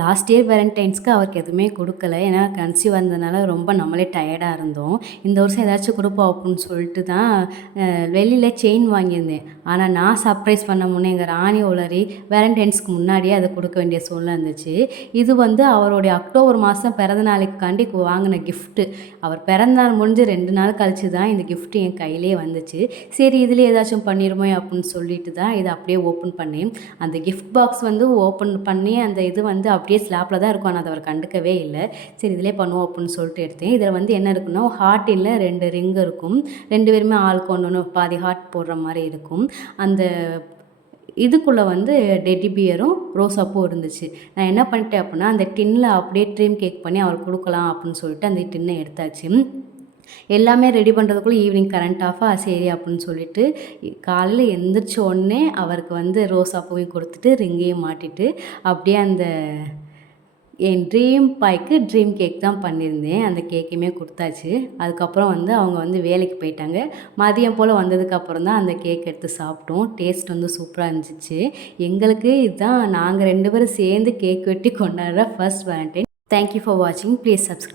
Last year வேலண்டைன்ஸ்க்கு அவருக்கு எதுவுமே கொடுக்கல. ஏன்னா கன்சீவ் வந்ததுனால ரொம்ப நம்மளே டயர்டாக இருந்தோம். இந்த வருஷம் ஏதாச்சும் கொடுப்போம் அப்படின்னு சொல்லிட்டு தான் வெளியில் செயின் வாங்கியிருந்தேன். ஆனால் நான் சர்ப்ரைஸ் பண்ண முன்னே எங்கள் ராணி உளறி வேலண்டைன்ஸ்க்கு முன்னாடியே அதை கொடுக்க வேண்டிய சூழ்நிலை இருந்துச்சு. இது வந்து அவருடைய அக்டோபர் மாதம் பிறந்த நாளைக்காண்டி வாங்கின கிஃப்ட்டு. அவர் பிறந்தநாள் முடிஞ்சு 2 நாள் கழிச்சு தான் இந்த கிஃப்ட்டு என் கையிலே வந்துச்சு. சரி இதில் ஏதாச்சும் பண்ணிடுமோ அப்படின்னு சொல்லிட்டு தான் இதை அப்படியே ஓப்பன் பண்ணேன். அந்த கிஃப்ட் பாக்ஸ் வந்து ஓப்பன் பண்ணி அந்த இது வந்து அப்படியே ஸ்லாப்பில் தான் இருக்கும். ஆனால் அதை அவர் கண்டுக்கவே இல்லை. சரி இதிலே பண்ணுவோம் அப்படின்னு சொல்லிட்டு எடுத்தேன். இதில் வந்து என்ன இருக்குன்னா ஹார்ட் இல்லை 2 ரிங் இருக்கும். 2 பேருமே ஆளுக்கு ஒன்று பாதி ஹார்ட் போடுற மாதிரி இருக்கும். அந்த இதுக்குள்ளே வந்து டெடி பியரும் ரோஸாப்பும் இருந்துச்சு. நான் என்ன பண்ணிட்டேன் அப்படின்னா அந்த டின்னில் அப்படியே ட்ரீம் கேக் பண்ணி அவருக்கு கொடுக்கலாம் அப்படின்னு சொல்லிட்டு அந்த டின்னை எடுத்தாச்சு. எல்லாமே ரெடி பண்ணுறதுக்குள்ளே ஈவினிங் கரண்ட் ஆஃபா சரி அப்படின்னு சொல்லிட்டு காலையில் எந்திரிச்ச உடனே அவருக்கு வந்து ரோஸாப்பூவையும் கொடுத்துட்டு ரிங்கையும் மாட்டிட்டு அப்படியே அந்த என் ட்ரீம் பாய்க்கு ட்ரீம் கேக் தான் பண்ணியிருந்தேன். அந்த கேக்கையுமே கொடுத்தாச்சு. அதுக்கப்புறம் வந்து அவங்க வந்து வேலைக்கு போயிட்டாங்க. மதியம் போல் வந்ததுக்கப்புறம் தான் அந்த கேக் எடுத்து சாப்பிட்டோம். டேஸ்ட் வந்து சூப்பராக இருந்துச்சு. எங்களுக்கு இதுதான் நாங்கள் 2 பேரும் சேர்ந்து கேக் வெட்டி கொண்டாடுற first valentine. Thank you for வாட்சிங். Please subscribe.